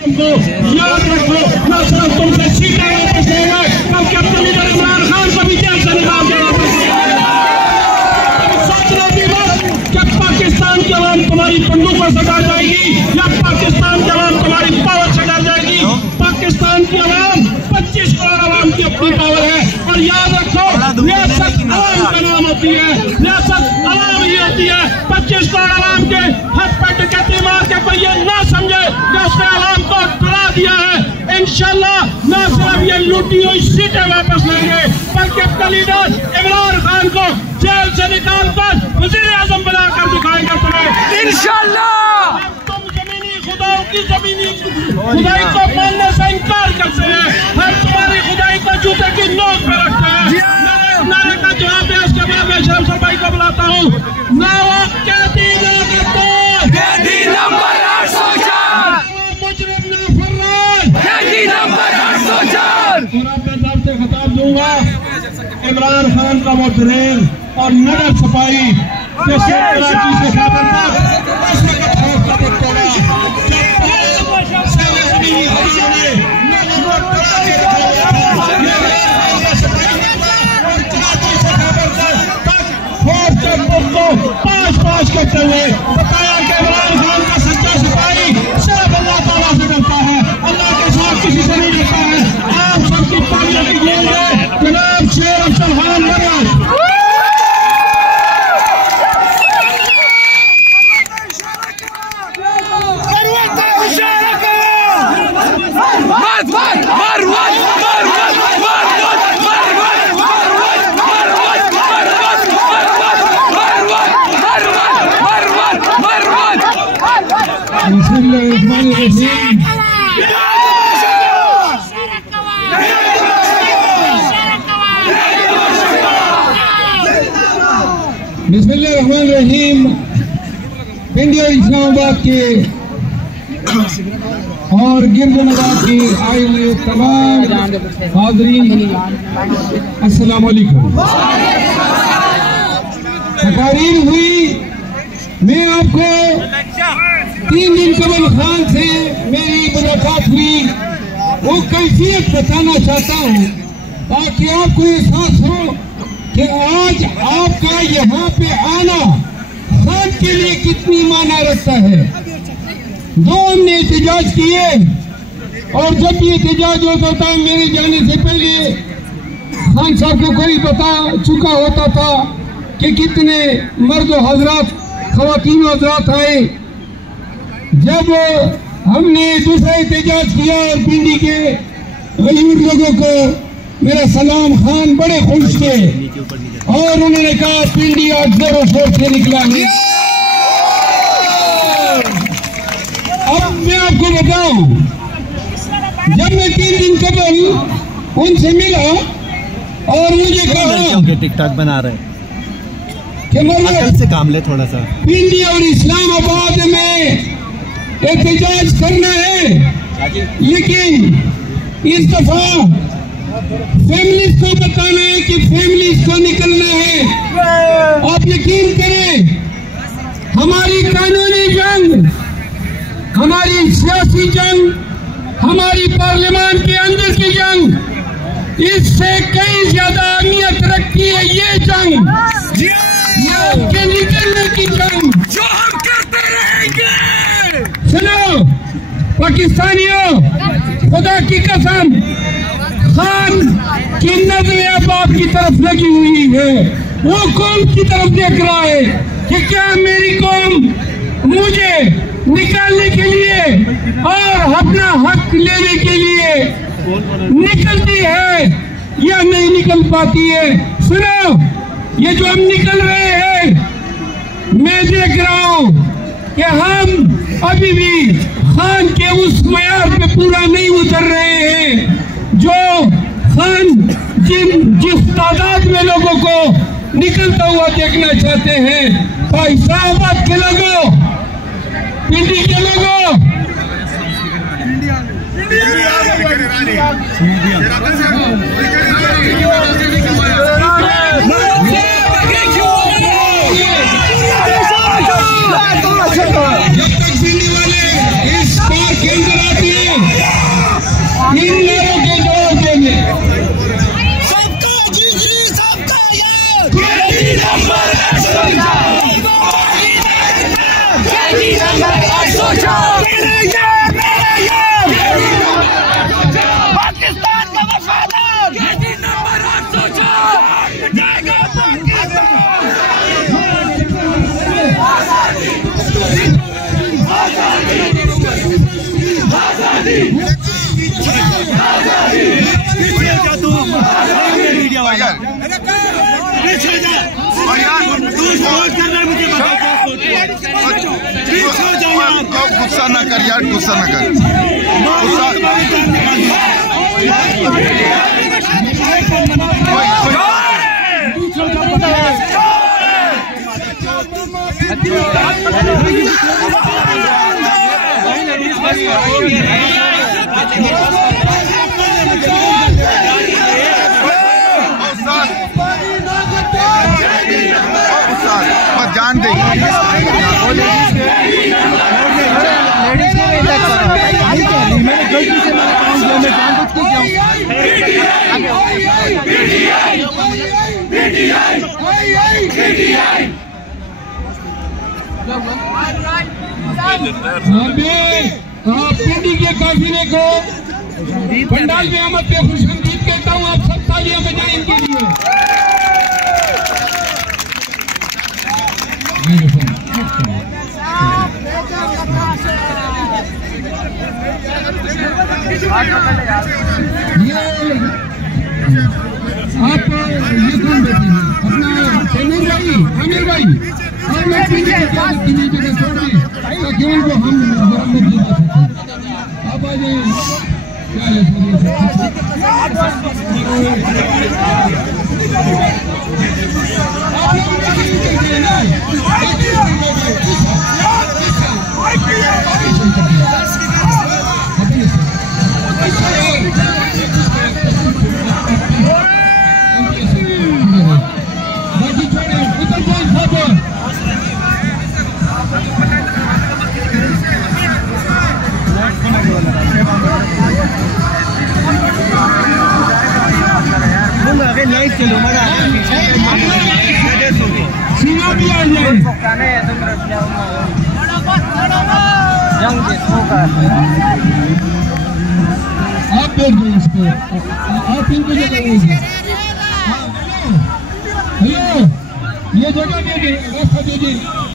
याद रखो, न सिर्फ तुमसे सीटें वापस लेंगे, बल्कि अपने लीडर इमरान खान को भी जेल से निकाल के वापस सोचना भी मत कि पाकिस्तान की अवाम तुम्हारी बंदूकों से डर जाएगी या पाकिस्तान की अवाम तुम्हारी पावर से डर जाएगी। पाकिस्तान की अवाम 25 करोड़ अवाम की अपनी पावर है। और याद रखो, रियासत अवाम का नाम होती है, रियासत अवाम ही होती है। 25 करोड़ अवाम के हाथ पे डकैती मार के कोई ये ना समझे कि उसने अवाम को डरा दिया है। इंशाल्लाह न सिर्फ ये लूटी हुई सीटें वापस लेंगे, बल्कि अपने लीडर इमरान खान को जेल से निकाल कर वज़ीर आज़म बनाकर दिखाएंगे तुम्हें इंशाल्लाह। तुम जमीनी खुदाओं की जमीनी खुदाई को मानने से इनकार करते हैं, हम तुम्हारी खुदाई को जूते की नोक पे रखते हैं। नारे का जवाब है, उसके बाद मैं शर्म भाई को बुलाता हूँ। खिताब दूंगा इमरान खान का वो ट्रेन और नगर सफाई जैसे कराची से खबर पाँच करते हुए बताया कि इमरान खान का सच्चा सिपाही सिर्फ अल्लाह ताला से डरता है, अल्लाह के साथ किसी से नहीं डरता है। आप सबकी पार्टी की गेंद जनाब शेर अफजल खान मरियम। बिस्मिल्लाहिर्रहमानिर्रहीम। पिंडी और इस्लामाबाद के और गिरदनवाद की आए हुए तमाम हाज़रीन अस्सलाम वालेकुम। तकारीर हुई, मैं आपको 3 दिन कबल खान से मेरी मुलाकात हुई, वो कैफियत बताना चाहता हूँ ताकि आपको एहसास हो कि आज आपका यहाँ पे आना खान के लिए कितनी माना रखता है। 2 हमने एहतजाज किए और जब भी एहतजाज होता था मेरे जाने से पहले खान साहब को कोई बता चुका होता था कि कितने मर्द हजरात ख़वातीन हजरात आए। जब हमने दूसरा एहतजाज किया और पिंडी के गरीब लोगों को मेरा सलाम, खान बड़े खुश थे और उन्होंने कहा पिंडी आज जोरों शोर से निकला है। अब मैं आपको बताऊं, जब मैं 3 दिन कबल उनसे मिला और मुझे कहा टिकटॉक बना रहे कि से काम ले थोड़ा सा, पिंडी और इस्लामाबाद में एहतजाज करना है, लेकिन इस दफा फैमिलीज को बताना है कि फैमिलीज को निकलना है। आप यकीन करें, हमारी कानूनी जंग, हमारी सियासी जंग, हमारी पार्लियामान के अंदर की जंग, इससे कई ज्यादा अहमियत रखती है ये जंग, ये आपके निकलने की जंग जो हम करते रहेंगे। सुनो पाकिस्तानियों, खुदा की कसम, खान की नजरें अब आपकी तरफ लगी हुई है। वो कौम की तरफ देख रहा है कि क्या मेरी कौम मुझे निकालने के लिए और अपना हक लेने के लिए निकलती है या नहीं निकल पाती है। सुनो, ये जो हम निकल रहे हैं, मैं देख रहा हूँ कि हम अभी भी खान के उस मयार पे पूरा नहीं उतर रहे हैं जो खान जिस तादाद में लोगों को निकलता हुआ देखना चाहते हैं। तो इस्लामाबाद के लोगों, पिंडी के लोगों, जब तक पिंडी वाले इस पार्क के अंदर आते हैं इन नारों के जवाब देंगे। सबका जिगरी सबका यार, पाकिस्तान का वफादार नंबर 804 बचाएगा गुस्सा ना कर यार, गुस्सा ना कर। जान देंगे आप पिंडी के काफिले को पंडाल में आमद पे खुशआमदीद कहता हूँ। आप सब तालियां बजाएं इनके लिए। आप ये कौन बैठे हैं? अपना तैमूर भाई, आमिर भाई, आप लोग पीछे जगह छोड़ दें ताकि उनको हम मरम्मत नहीं कर सकते। आप आ जाइए। क्या है सीना भी आ जाए। आप देख दो इसको, आप इनको जगह दीजिए। ये जगह दे दे, रास्ता दे दे।